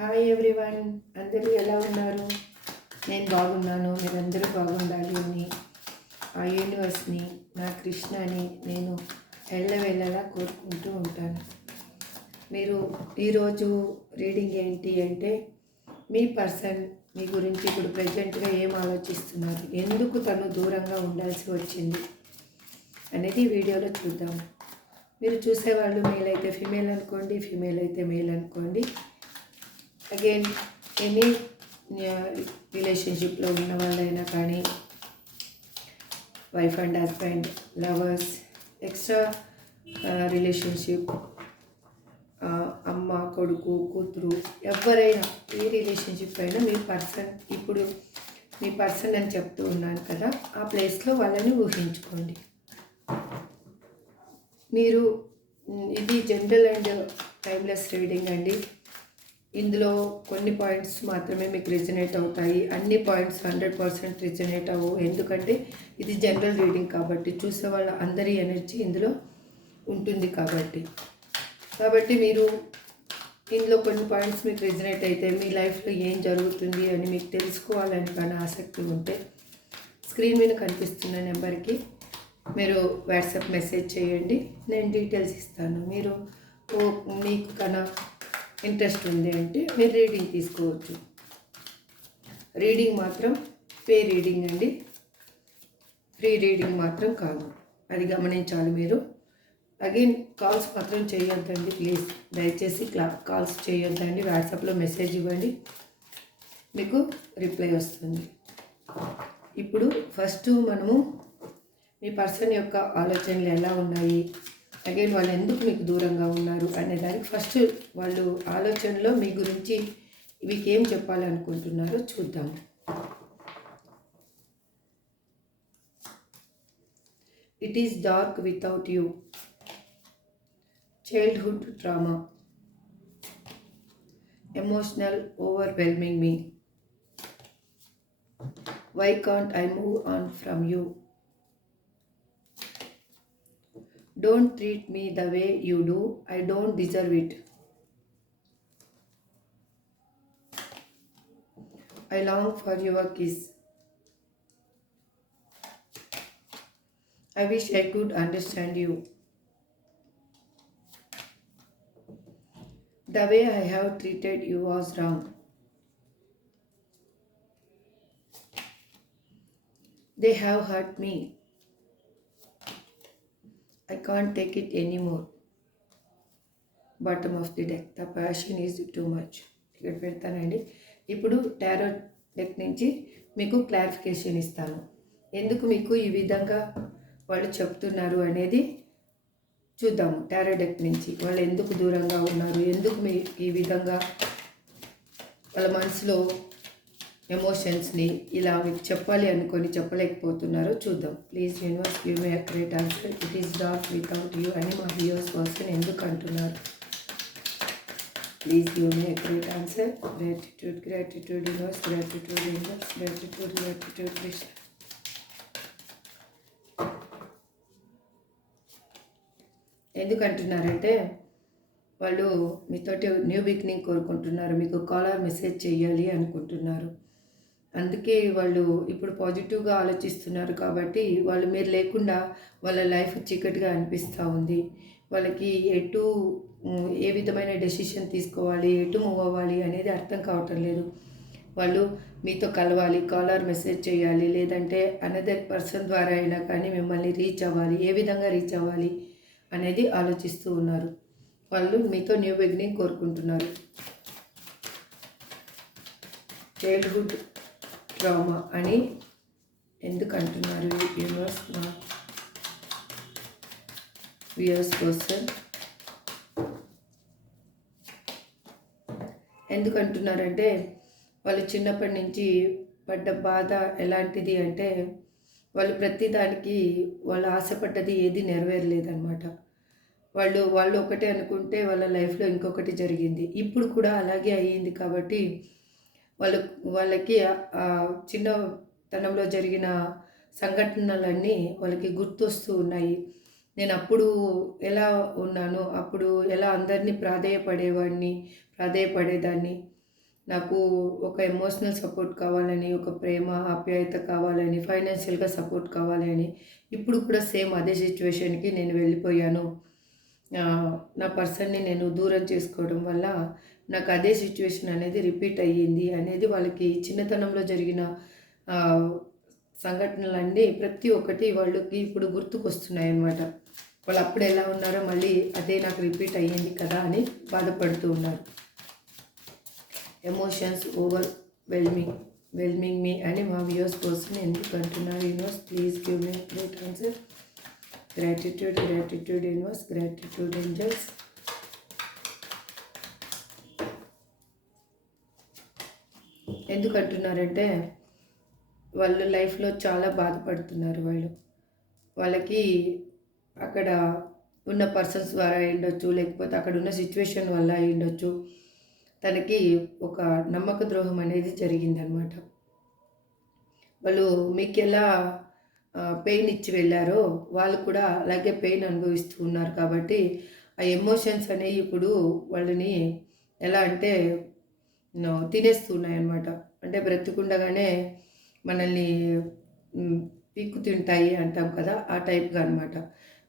Hi everyone, అందరూ ఎలా ఉన్నారు? నేను బాగున్నాను. మీరందరూ బాగుండాలి అని ఆ యూనివర్స్ని, నా కృష్ణని నేను ఎల్లవేళలా కోరుకుంటూ ఉంటాను. మీరు ఈరోజు రీడింగ్ ఏంటి అంటే, మీ పర్సన్ మీ గురించి ఇప్పుడు ప్రజెంట్గా ఏం ఆలోచిస్తున్నారు, ఎందుకు తను దూరంగా ఉండాల్సి వచ్చింది అనేది వీడియోలో చూద్దాం. మీరు చూసేవాళ్ళు మేల్ అయితే ఫీమేల్ అనుకోండి, ఫీమేల్ అయితే మేల్ అనుకోండి. అగైన్ ఎనీ రిలేషన్షిప్లో ఉన్న వాళ్ళైనా కానీ, wife and husband, lovers, extra relationship, అమ్మ కొడుకు కూతురు, ఎవరైనా ఏ రిలేషన్షిప్ అయినా మీ పర్సన్ ఇప్పుడు మీ పర్సన్ అని చెప్తూ ఉన్నాను కదా, ఆ ప్లేస్లో వాళ్ళని ఊహించుకోండి. మీరు ఇది జనరల్ అండ్ టైమ్లెస్ రీడింగ్ అండి. ఇందులో కొన్ని పాయింట్స్ మాత్రమే మీకు రిజనేట్ అవుతాయి. అన్ని పాయింట్స్ 100% రిజనేట్ అవ్వవు, ఎందుకంటే ఇది జనరల్ రీడింగ్ కాబట్టి, చూసే వాళ్ళ అందరి ఎనర్జీ ఇందులో ఉంటుంది కాబట్టి మీరు ఇందులో కొన్ని పాయింట్స్ మీకు రిజనేట్ అయితే మీ లైఫ్లో ఏం జరుగుతుంది అని మీకు తెలుసుకోవాలని కానీ ఆసక్తి ఉంటే, స్క్రీన్ మీద కనిపిస్తున్న నెంబర్కి మీరు వాట్సాప్ మెసేజ్ చేయండి, నేను డీటెయిల్స్ ఇస్తాను. మీరు మీకు కన్నా ఇంట్రెస్ట్ ఉంది అంటే మీరు రీడింగ్ తీసుకోవచ్చు. రీడింగ్ మాత్రం పే రీడింగ్ అండి, ఫ్రీ రీడింగ్ మాత్రం కాదు, అది గమనించాలి మీరు. అగైన్ కాల్స్ మాత్రం చేయొద్దండి ప్లీజ్, దయచేసి కాల్స్ చేయొద్దండి. వాట్సాప్లో మెసేజ్ ఇవ్వండి, మీకు రిప్లై వస్తుంది. ఇప్పుడు ఫస్ట్ మనము మీ పర్సన్ యొక్క ఆలోచనలు ఎలా ఉన్నాయి, అగైన్ వాళ్ళు ఎందుకు మీకు దూరంగా ఉన్నారు అనే దానికి ఫస్ట్ వాళ్ళు ఆలోచనలో మీ గురించి మీకు ఏం చెప్పాలనుకుంటున్నారో చూద్దాం. It is dark without you, childhood trauma, emotional overwhelming me, why can't I move on from you, don't treat me the way you do, I don't deserve it, I long for your kiss, I wish I could understand you, the way I have treated you was wrong, they have hurt me, I can't take it anymore, bottom of the deck, the passion is too much. ఇక్కడ పెడతానండి. ఇప్పుడు tarot deck నుంచి మీకు clarification ఇస్తాను, ఎందుకు మీకు ఈ విధంగా వాళ్ళు చెప్తున్నారు అనేది చూద్దాము. టారో డెక్ నుంచి వాళ్ళు ఎందుకు దూరంగా ఉన్నారు, ఎందుకు మీ ఈ విధంగా వాళ్ళ మనసులో ఎమోషన్స్ని ఇలా మీకు చెప్పాలి అనుకొని చెప్పలేకపోతున్నారో చూద్దాం. Please universe give me accurate answer. It is dark without you అని మా వ్యూవర్స్ పర్సన్ ఎందుకు అంటున్నారు? Please give me accurate answer. Gratitude gratitude universe, gratitude universe, gratitude gratitude Krishna. ఎందుకు అంటున్నారంటే వాళ్ళు మీతోటి న్యూ బిగినింగ్ కోరుకుంటున్నారు, మీకు కాలర్ మెసేజ్ చేయాలి అనుకుంటున్నారు. అందుకే వాళ్ళు ఇప్పుడు పాజిటివ్గా ఆలోచిస్తున్నారు కాబట్టి, వాళ్ళు మీరు లేకుండా వాళ్ళ లైఫ్ చీకటిగా అనిపిస్తూ ఉంది. వాళ్ళకి ఏ విధమైన డెసిషన్ తీసుకోవాలి, ఎటు మూవ్ అవ్వాలి అనేది అర్థం కావటం లేదు. వాళ్ళు మీతో కలవాలి, కాలర్ మెసేజ్ చేయాలి, లేదంటే అనదర్ పర్సన్ ద్వారా అయినా కానీ మిమ్మల్ని రీచ్ అవ్వాలి, ఏ విధంగా రీచ్ అవ్వాలి అనేది ఆలోచిస్తూ ఉన్నారు. వాళ్ళు మీతో న్యూ బిగినింగ్ కోరుకుంటున్నారు. చైల్డ్హుడ్ ట్రామా అని ఎందుకు అంటున్నారు యూనివర్స్? మా వ్యూయర్స్ పర్సన్ ఎందుకు అంటున్నారంటే, వాళ్ళు చిన్నప్పటి నుంచి పడ్డ బాధ ఎలాంటిది అంటే, వాళ్ళు ప్రతిదానికి వాళ్ళు ఆశపడ్డది ఏది నెరవేరలేదన్నమాట. వాళ్ళు ఒకటే అనుకుంటే వాళ్ళ లైఫ్లో ఇంకొకటి జరిగింది. ఇప్పుడు కూడా అలాగే అయ్యింది కాబట్టి వాళ్ళకి చిన్నతనంలో జరిగిన సంఘటనలన్నీ వాళ్ళకి గుర్తొస్తూ ఉన్నాయి. నేను అప్పుడు ఎలా ఉన్నానో, అప్పుడు ఎలా అందరినీ ప్రాధేయపడేదాన్ని, నాకు ఒక ఎమోషనల్ సపోర్ట్ కావాలని, ఒక ప్రేమ, ఆప్యాయత కావాలని, ఫైనాన్షియల్‌గా సపోర్ట్ కావాలని, ఇప్పుడు కూడా సేమ్ అదే సిట్యుయేషన్‌కి నేను వెళ్ళిపోయాను. నా పర్సన్‌ని నేను దూరం చేసుకోవడం వల్ల నాకు అదే సిట్యుయేషన్ అనేది రిపీట్ అయ్యింది అనేది వాళ్ళకి చిన్నతనంలో జరిగిన ఆహ్, సంఘటనలన్నీ ప్రతి ఒక్కటి వాళ్ళకి ఇప్పుడు గుర్తుకొస్తున్నాయన్నమాట. వాళ్ళు అప్పుడు ఎలా ఉన్నారో మళ్ళీ అదే నాకు రిపీట్ అయ్యింది కదా అని బాధపడుతూ ఉన్నారు. ఎమోషన్స్ వెల్మింగ్ మీ అని మా వ్యూస్ కోసం ఎందుకు అంటున్నారు universe please give me great answer. Gratitude universe, gratitude angels. ఎందుకు అంటున్నారంటే వాళ్ళు లైఫ్లో చాలా బాధపడుతున్నారు. వాళ్ళకి అక్కడ ఉన్న పర్సన్స్ ద్వారా అయ్యుండొచ్చు, లేకపోతే అక్కడ ఉన్న సిచ్యువేషన్ వల్ల అయ్యుండొచ్చు. తనకి ఒక నమ్మక ద్రోహం అనేది జరిగిందనమాట. వాళ్ళు మీకు ఎలా పెయిన్ ఇచ్చి వెళ్ళారో వాళ్ళు కూడా అలాగే పెయిన్ అనుభవిస్తూ ఉన్నారు. కాబట్టి ఆ ఎమోషన్స్ అనేవి ఇప్పుడు వాళ్ళని ఎలా అంటే తినేస్తూ ఉన్నాయన్నమాట. అంటే బ్రతికుండగానే మనల్ని పీక్కు తింటాయి అంటాం కదా, ఆ టైప్గా అనమాట.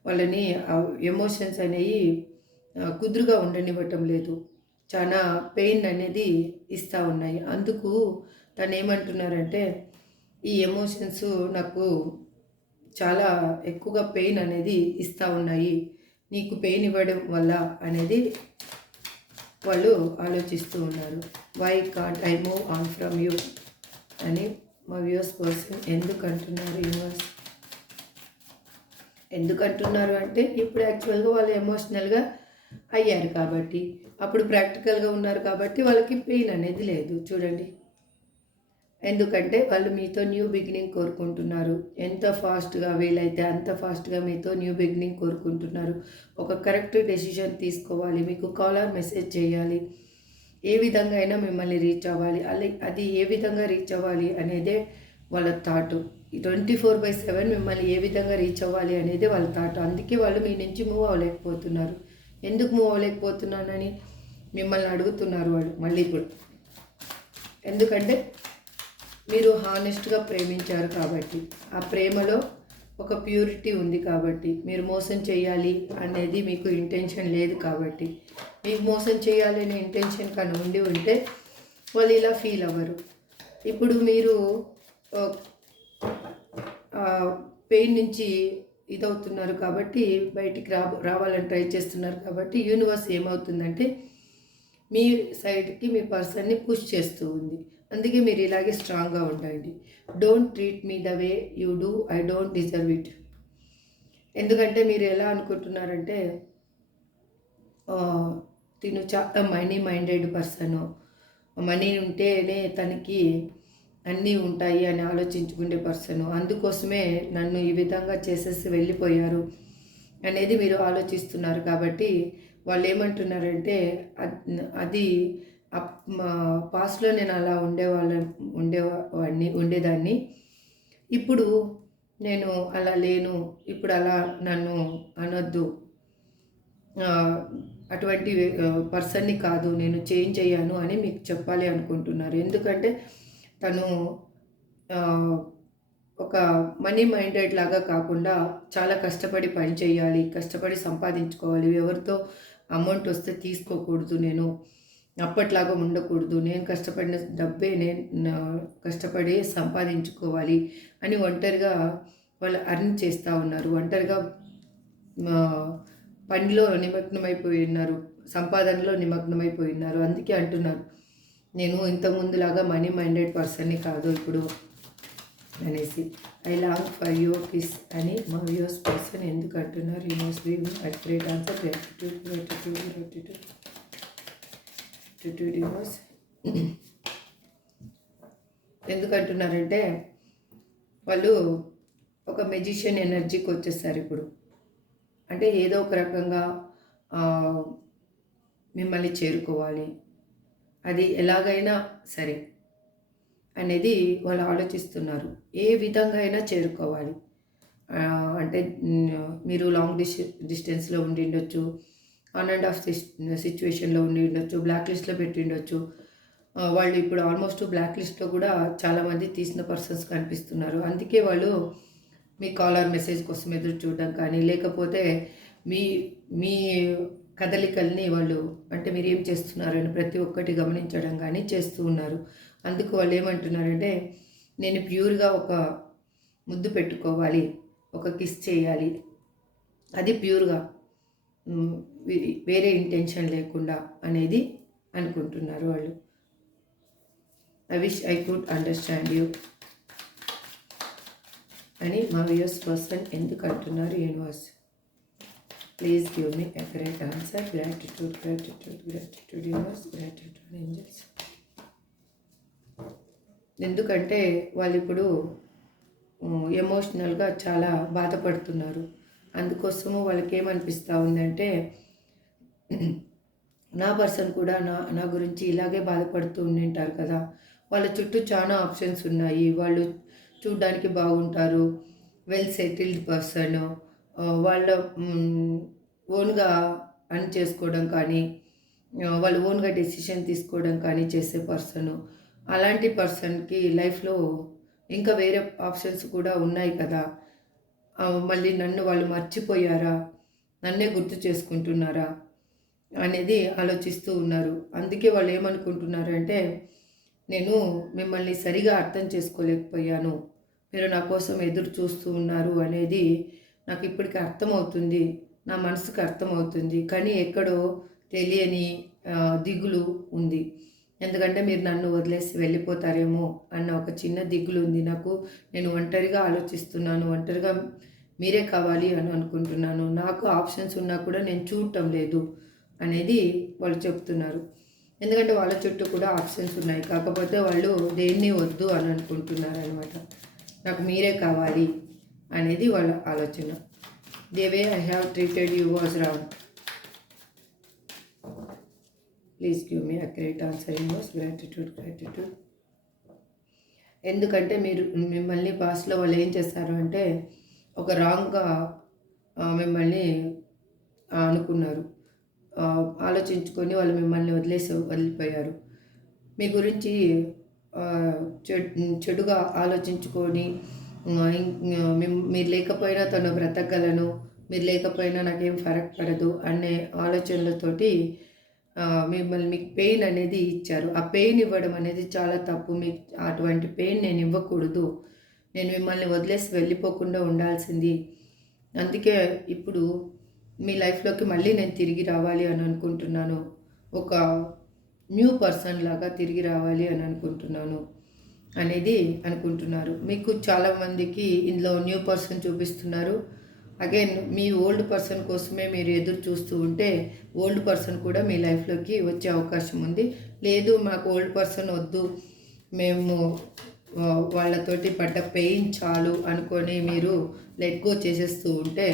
వాళ్ళని ఎమోషన్స్ అనేవి కుదురుగా ఉండనివ్వటం లేదు, చాలా పెయిన్ అనేది ఇస్తూ ఉన్నాయి. అందుకు తను ఏమంటున్నారంటే ఈ ఎమోషన్స్ నాకు చాలా ఎక్కువగా పెయిన్ అనేది ఇస్తూ ఉన్నాయి, నీకు పెయిన్ ఇవ్వడం వల్ల అనేది వాళ్ళు ఆలోచిస్తూ ఉన్నారు. Why can't I move on from you అని మా వ్యూస్ పర్సన్ ఎందుకు అంటున్నారు యూనివర్స్. ఎందుకు అంటున్నారు అంటే ఇప్పుడు యాక్చువల్గా వాళ్ళు ఎమోషనల్గా అయ్యారు కాబట్టి, అప్పుడు ప్రాక్టికల్గా ఉన్నారు కాబట్టి వాళ్ళకి పెయిన్ అనేది లేదు. చూడండి, ఎందుకంటే వాళ్ళు మీతో న్యూ బిగినింగ్ కోరుకుంటున్నారు. ఎంత ఫాస్ట్గా వీలైతే అంత ఫాస్ట్గా మీతో న్యూ బిగినింగ్ కోరుకుంటున్నారు. ఒక కరెక్ట్ డెసిషన్ తీసుకోవాలి, మీకు కాల్ ఆర్ మెసేజ్ చేయాలి, ఏ విధంగా అయినా మిమ్మల్ని రీచ్ అవ్వాలి. అది ఏ విధంగా రీచ్ అవ్వాలి అనేదే వాళ్ళ థాట్. 24/7 మిమ్మల్ని ఏ విధంగా రీచ్ అవ్వాలి అనేది వాళ్ళ థాట్. అందుకే వాళ్ళు మీ నుంచి మూవ్ అవ్వలేకపోతున్నారు. ఎందుకు మూవ్ అవ్వలేకపోతున్నానని మిమ్మల్ని అడుగుతున్నారు వాళ్ళు మళ్ళీ ఇప్పుడు. ఎందుకంటే మీరు హానెస్ట్గా ప్రేమించారు కాబట్టి, ఆ ప్రేమలో ఒక ప్యూరిటీ ఉంది కాబట్టి, మీరు మోసం చేయాలి అనేది మీకు ఇంటెన్షన్ లేదు కాబట్టి, మీకు మోసం చేయాలనే ఇంటెన్షన్ కానీ ఉంటే వాళ్ళు ఇలా ఫీల్ అవ్వరు. ఇప్పుడు మీరు పెయిన్ నుంచి ఇదవుతున్నారు కాబట్టి, బయటికి రావాలని ట్రై చేస్తున్నారు కాబట్టి, యూనివర్స్ ఏమవుతుందంటే మీ సైడ్కి మీ పర్సన్ని పుష్ చేస్తూ ఉంది. అందుకే మీరు ఇలాగే స్ట్రాంగ్గా ఉండండి. Don't treat me the way you do, I don't deserve it. ఎందుకంటే మీరు ఎలా అనుకుంటున్నారంటే తిను చాలా మనీ మైండెడ్ పర్సను, మనీ ఉంటేనే తనకి అన్నీ ఉంటాయి అని ఆలోచించుకునే పర్సను, అందుకోసమే నన్ను ఈ విధంగా చేసేసి వెళ్ళిపోయారు అనేది మీరు ఆలోచిస్తున్నారు. కాబట్టి వాళ్ళు ఏమంటున్నారంటే అది పాస్ట్లో నేను అలా ఉండేదాన్ని, ఇప్పుడు నేను అలా లేను, ఇప్పుడు అలా నన్ను అనొద్దు, అటువంటి పర్సన్ని కాదు, నేను చేంజ్ అయ్యాను అని మీకు చెప్పాలి అనుకుంటున్నారు. ఎందుకంటే తను ఒక మనీ మైండెడ్ లాగా కాకుండా చాలా కష్టపడి పని చేయాలి, కష్టపడి సంపాదించుకోవాలి, ఎవరితో అమౌంట్ వస్తే తీసుకోకూడదు, నేను అప్పట్లాగా ఉండకూడదు, నేను కష్టపడిన డబ్బే నేను కష్టపడి సంపాదించుకోవాలి అని ఒంటరిగా వాళ్ళు అర్న్ చేస్తూ ఉన్నారు. ఒంటరిగా పనిలో నిమగ్నమైపోయి ఉన్నారు, సంపాదనలో నిమగ్నమైపోయి ఉన్నారు. అందుకే అంటున్నారు నేను ఇంతకుముందులాగా మనీ మైండెడ్ పర్సన్ని కాదు ఇప్పుడు అనేసి. I long for your kiss అని మా వ్యూస్ పర్సన్ ఎందుకు అంటున్నారు. You must be at great answer. Gratitude universe. ఎందుకు అంటున్నారంటే వాళ్ళు ఒక మెజిషియన్ ఎనర్జీకి వచ్చేస్తారు ఇప్పుడు. అంటే ఏదో ఒక రకంగా మిమ్మల్ని చేరుకోవాలి, అది ఎలాగైనా సరే అనేది వాళ్ళు ఆలోచిస్తున్నారు. ఏ విధంగా అయినా చేరుకోవాలి. అంటే మీరు లాంగ్ డిస్టెన్స్లో ఉండి ఉండొచ్చు, ఆన్ అండ్ ఆఫ్ సిచ్యువేషన్లో ఉండి ఉండొచ్చు, బ్లాక్ లిస్ట్లో పెట్టి ఉండొచ్చు, వాళ్ళు ఇప్పుడు ఆల్మోస్ట్ బ్లాక్ లిస్ట్‌లో కూడా చాలామంది తీసిన పర్సన్స్ కనిపిస్తున్నారు. అందుకే వాళ్ళు మీ కాలర్ మెసేజ్ కోసం ఎదురు చూడడం కానీ, లేకపోతే మీ మీ కదలికల్ని వాళ్ళు అంటే మీరేం చేస్తున్నారని ప్రతి ఒక్కటి గమనించడం కానీ చేస్తూ ఉన్నారు. అందుకు వాళ్ళు ఏమంటున్నారంటే, నేను ప్యూర్‌గా ఒక ముద్దు పెట్టుకోవాలి, ఒక కిస్ చేయాలి. అది ప్యూర్‌గా వేరే ఇంటెన్షన్ లేకుండా అనేది అనుకుంటున్నారు వాళ్ళు. I wish I could understand you అని మా వ్యూయర్స్ పర్సన్ ఎందుకు అంటున్నారు universe. Please give me a great answer. Gratitude gratitude gratitude universe, gratitude angels. ఎందుకంటే వాళ్ళు ఇప్పుడు ఎమోషనల్గా చాలా బాధపడుతున్నారు. అందుకోసము వాళ్ళకి ఏమనిపిస్తూ ఉందంటే, నా పర్సన్ కూడా నా గురించి ఇలాగే బాధపడుతూ ఉండింటారు కదా, వాళ్ళ చుట్టూ చాలా ఆప్షన్స్ ఉన్నాయి, వాళ్ళు చూడ్డానికి బాగుంటారు, వెల్ సెటిల్డ్ పర్సన్, వాళ్ళ ఓన్గా అర్న్ చేసుకోవడం కానీ, వాళ్ళు ఓన్గా డెసిషన్ తీసుకోవడం కానీ చేసే పర్సను, అలాంటి పర్సన్కి లైఫ్లో ఇంకా వేరే ఆప్షన్స్ కూడా ఉన్నాయి కదా, మళ్ళీ నన్ను వాళ్ళు మర్చిపోయారా, నన్నే గుర్తు చేసుకుంటున్నారా అనేది ఆలోచిస్తూ ఉన్నారు. అందుకే వాళ్ళు ఏమనుకుంటున్నారంటే, నేను మిమ్మల్ని సరిగా అర్థం చేసుకోలేకపోయాను, మీరు నా కోసం ఎదురు చూస్తూ ఉన్నారు అనేది నాకు ఇప్పటికీ అర్థమవుతుంది, నా మనసుకు అర్థమవుతుంది. కానీ ఎక్కడో తెలియని దిగులు ఉంది. ఎందుకంటే మీరు నన్ను వదిలేసి వెళ్ళిపోతారేమో అన్న ఒక చిన్న దిగులు ఉంది నాకు. నేను ఒంటరిగా ఆలోచిస్తున్నాను, ఒంటరిగా మీరే కావాలి అని అనుకుంటున్నాను, నాకు ఆప్షన్స్ ఉన్నా కూడా నేను చూడటం లేదు అనేది వాళ్ళు చెప్తున్నారు. ఎందుకంటే వాళ్ళ చుట్టూ కూడా ఆప్షన్స్ ఉన్నాయి, కాకపోతే వాళ్ళు దేన్ని వద్దు అని అనుకుంటున్నారు అనమాట. నాకు మీరే కావాలి అనేది వాళ్ళ ఆలోచన. They way I have treated you was wrong. Please give me accurate answer in was. Gratitude gratitude. ఎందుకంటే మీరు మిమ్మల్ని పాస్ట్లో వాళ్ళు ఏం చేస్తారు అంటే, ఒక రాంగ్గా మిమ్మల్ని అనుకున్నారు, ఆలోచించుకొని వాళ్ళు మిమ్మల్ని వెళ్ళిపోయారు. మీ గురించి చెడుగా ఆలోచించుకొని, మీరు లేకపోయినా తను బ్రతకగలను, మీరు లేకపోయినా నాకేం ఫరక్ పడదు అనే ఆలోచనలతోటి మిమ్మల్ని మీకు పెయిన్ అనేది ఇచ్చారు. ఆ పెయిన్ ఇవ్వడం అనేది చాలా తప్పు. మీకు అటువంటి పెయిన్ నేను ఇవ్వకూడదు, నేను మిమ్మల్ని వదిలేసి వెళ్ళిపోకుండా ఉండాల్సింది. అందుకే ఇప్పుడు మీ లైఫ్లోకి మళ్ళీ నేను తిరిగి రావాలి అని అనుకుంటున్నాను, ఒక న్యూ పర్సన్ లాగా తిరిగి రావాలి అని అనుకుంటున్నాను అనేది అనుకుంటున్నారు. మీకు చాలామందికి ఇందులో న్యూ పర్సన్ చూపిస్తున్నారు. అగైన్ మీ ఓల్డ్ పర్సన్ కోసమే మీరు ఎదురు చూస్తూ ఉంటే, ఓల్డ్ పర్సన్ కూడా మీ లైఫ్లోకి వచ్చే అవకాశం ఉంది. లేదు మాకు ఓల్డ్ పర్సన్ వద్దు, మేము వాళ్ళతోటి పడ్డ పెయిన్ చాలు అనుకొని మీరు లెట్ గో చేసేస్తూ ఉంటే,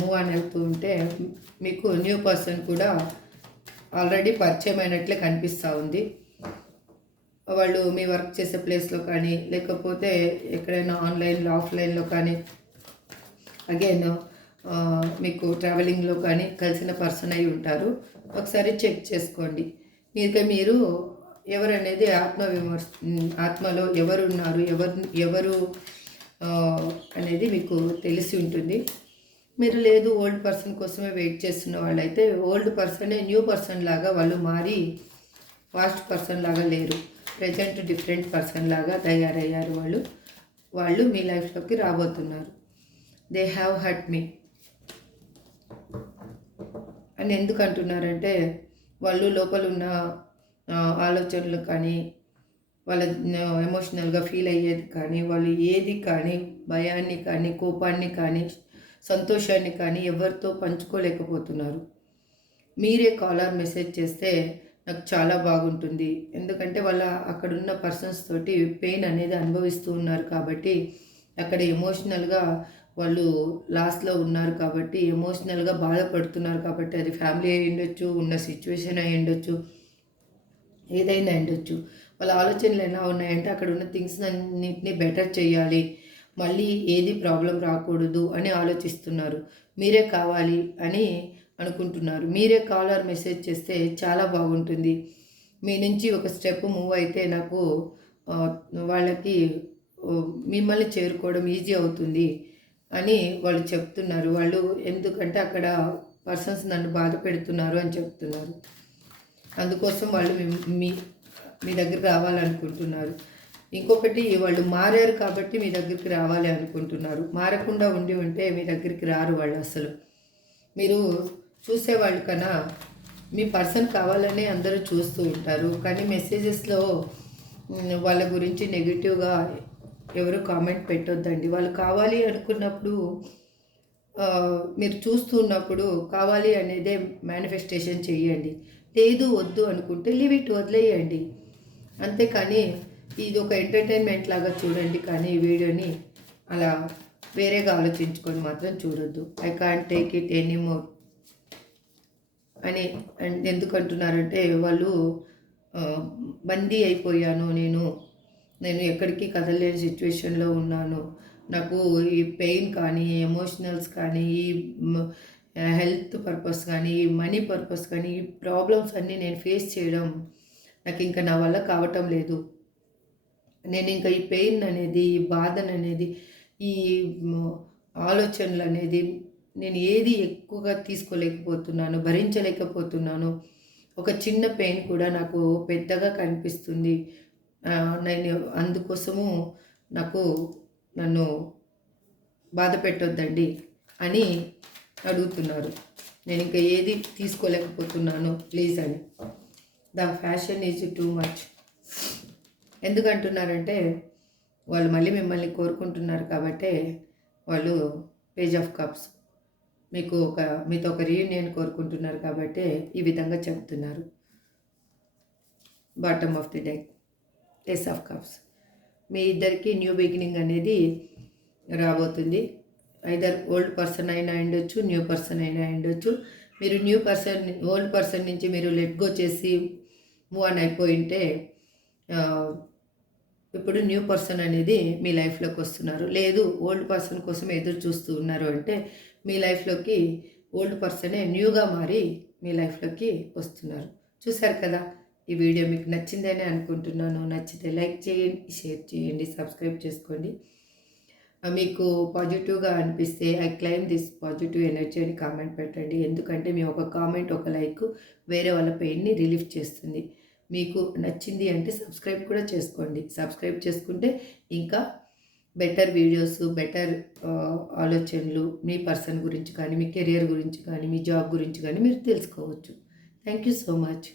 మూవ్ ఆన్ అవుతూ ఉంటే, మీకు న్యూ పర్సన్ కూడా ఆల్రెడీ పరిచయం అయినట్లే కనిపిస్తూ ఉంది. వాళ్ళు మీ వర్క్ చేసే ప్లేస్లో కానీ, లేకపోతే ఎక్కడైనా ఆన్లైన్లో ఆఫ్లైన్లో కానీ, అగైన్ మీకు ట్రావెలింగ్లో కానీ కలిసిన పర్సన్ అయి ఉంటారు. ఒకసారి చెక్ చేసుకోండి. మీరు ఎవరనేది ఆత్మలో ఎవరున్నారు, ఎవరు అనేది మీకు తెలిసి ఉంటుంది. మీరు లేదు ఓల్డ్ పర్సన్ కోసమే వెయిట్ చేస్తున్న వాళ్ళైతే, ఓల్డ్ పర్సనే న్యూ పర్సన్ లాగా వాళ్ళు మారి ఫాస్ట్ పర్సన్ లాగా లేరు, ప్రజెంట్ డిఫరెంట్ పర్సన్ లాగా తయారయ్యారు. వాళ్ళు మీ లైఫ్లోకి రాబోతున్నారు. దే హ్యావ్ హర్ట్ మీ అని ఎందుకు అంటున్నారంటే, వాళ్ళు లోపల ఉన్న ఆలోచనలు కానీ, వాళ్ళ ఎమోషనల్గా ఫీల్ అయ్యేది కానీ, వాళ్ళు ఏది కానీ, భయాన్ని కానీ, కోపాన్ని కానీ, సంతోషాన్ని కానీ ఎవరితో పంచుకోలేకపోతున్నారు. మీరే కాలర్ మెసేజ్ చేస్తే నాకు చాలా బాగుంటుంది. ఎందుకంటే వాళ్ళ అక్కడున్న పర్సన్స్ తోటి పెయిన్ అనేది అనుభవిస్తూ ఉన్నారు కాబట్టి, అక్కడ ఎమోషనల్గా వాళ్ళు లాస్ట్లో ఉన్నారు కాబట్టి, ఎమోషనల్గా బాధపడుతున్నారు కాబట్టి, అది ఫ్యామిలీ అయి ఉండొచ్చు, ఉన్న సిచ్యువేషన్ అయి ఉండొచ్చు, ఏదైనా ఉండొచ్చు. వాళ్ళ ఆలోచనలు ఎలా ఉన్నాయంటే, అక్కడ ఉన్న థింగ్స్ అన్నింటినీ బెటర్ చేయాలి, మళ్ళీ ఏది ప్రాబ్లం రాకూడదు అని ఆలోచిస్తున్నారు. మీరే కావాలి అని అనుకుంటున్నారు. మీరే కాలర్ మెసేజ్ చేస్తే చాలా బాగుంటుంది. మీ నుంచి ఒక స్టెప్ మూవ్ అయితే నాకు వాళ్ళకి మిమ్మల్ని చేరుకోవడం ఈజీ అవుతుంది అని వాళ్ళు చెప్తున్నారు. వాళ్ళు ఎందుకంటే అక్కడ పర్సన్స్ నన్ను బాధ పెడుతున్నారు అని చెప్తున్నారు. అందుకోసం వాళ్ళు మీ మీ దగ్గరికి రావాలనుకుంటున్నారు. ఇంకొకటి వాళ్ళు మారారు కాబట్టి మీ దగ్గరికి రావాలి అనుకుంటున్నారు. మారకుండా ఉంటే మీ దగ్గరికి రారు వాళ్ళు అసలు. మీరు చూసేవాళ్ళు కన్నా మీ పర్సన్ కావాలనే అందరూ చూస్తూ ఉంటారు. కానీ మెసేజెస్లో వాళ్ళ గురించి నెగిటివ్గా ఎవరు కామెంట్ పెట్టొద్దండి. వాళ్ళు కావాలి అనుకున్నప్పుడు మీరు చూస్తూ ఉన్నప్పుడు కావాలి అనేదే మేనిఫెస్టేషన్ చేయండి. లేదు వద్దు అనుకుంటే లీవ్ ఇట్, వదిలేయండి. అంతేకాని ఇది ఒక ఎంటర్టైన్మెంట్ లాగా చూడండి, కానీ ఈ వీడియోని అలా వేరేగా ఆలోచించుకొని మాత్రం చూడొద్దు. I can't take it anymore అని ఎందుకు అంటున్నారంటే వాళ్ళు బందీ అయిపోయాను, నేను ఎక్కడికి కదలలేని సిచ్యువేషన్లో ఉన్నాను. నాకు ఈ పెయిన్ కానీ ఎమోషనల్స్ కానీ ఈ హెల్త్ పర్పస్ కానీ ఈ మనీ పర్పస్ కానీ ఈ ప్రాబ్లమ్స్ అన్నీ నేను ఫేస్ చేయడం నాకు ఇంకా నా వల్ల కావటం లేదు. నేను ఇంకా ఈ పెయిన్ అనేది, ఈ బాధను అనేది, ఈ ఆలోచనలు అనేది నేను ఏది ఎక్కువగా తీసుకోలేకపోతున్నాను, భరించలేకపోతున్నాను. ఒక చిన్న పెయిన్ కూడా నాకు పెద్దగా కనిపిస్తుంది. నేను అందుకోసము నన్ను బాధ పెట్టొద్దండి అని అడుగుతున్నారు. నేను ఇంకా ఏది తీసుకోలేకపోతున్నాను ప్లీజ్ అని. The fashion is too much. ఎందుకంటున్నారంటే వాళ్ళు మళ్ళీ మిమ్మల్ని కోరుకుంటున్నారు కాబట్టే వాళ్ళు పేజ్ ఆఫ్ కప్స్ మీతో ఒక రీయూనియన్ కోరుకుంటున్నారు కాబట్టే ఈ విధంగా చెప్తున్నారు. Bottom of the deck ace of cups. మీ ఇద్దరికి న్యూ బిగినింగ్ అనేది రాబోతుంది. ఐదర్ ఓల్డ్ పర్సన్ అయినా ఉండొచ్చు, న్యూ పర్సన్ అయినా ఉండొచ్చు. మీరు ఓల్డ్ పర్సన్ నుంచి మీరు లెట్ గో చేసి మూవ్ ఆన్ అయిపోయింటే ఇప్పుడు న్యూ పర్సన్ అనేది మీ లైఫ్లోకి వస్తున్నారు. లేదు ఓల్డ్ పర్సన్ కోసం ఎదురు చూస్తూ ఉన్నారు అంటే మీ లైఫ్లోకి ఓల్డ్ పర్సనే న్యూగా మారి మీ లైఫ్లోకి వస్తున్నారు. చూసారు కదా, ఈ వీడియో మీకు నచ్చిందని అనుకుంటున్నాను. నచ్చితే లైక్ చేయండి, షేర్ చేయండి, సబ్స్క్రైబ్ చేసుకోండి. మీకు పాజిటివ్గా అనిపిస్తే I claim this positive energy అని కామెంట్ పెట్టండి. ఎందుకంటే మీ ఒక కామెంట్, ఒక లైక్ వేరే వాళ్ళ పెయిన్ని రిలీఫ్ చేస్తుంది. మీకు నచ్చింది అంటే సబ్స్క్రైబ్ కూడా చేసుకోండి. సబ్స్క్రైబ్ చేసుకుంటే ఇంకా బెటర్ వీడియోస్, బెటర్ ఆలోచనలు మీ పర్సన్ గురించి కానీ, మీ కెరియర్ గురించి కానీ, మీ జాబ్ గురించి కానీ మీరు తెలుసుకోవచ్చు. Thank you so much.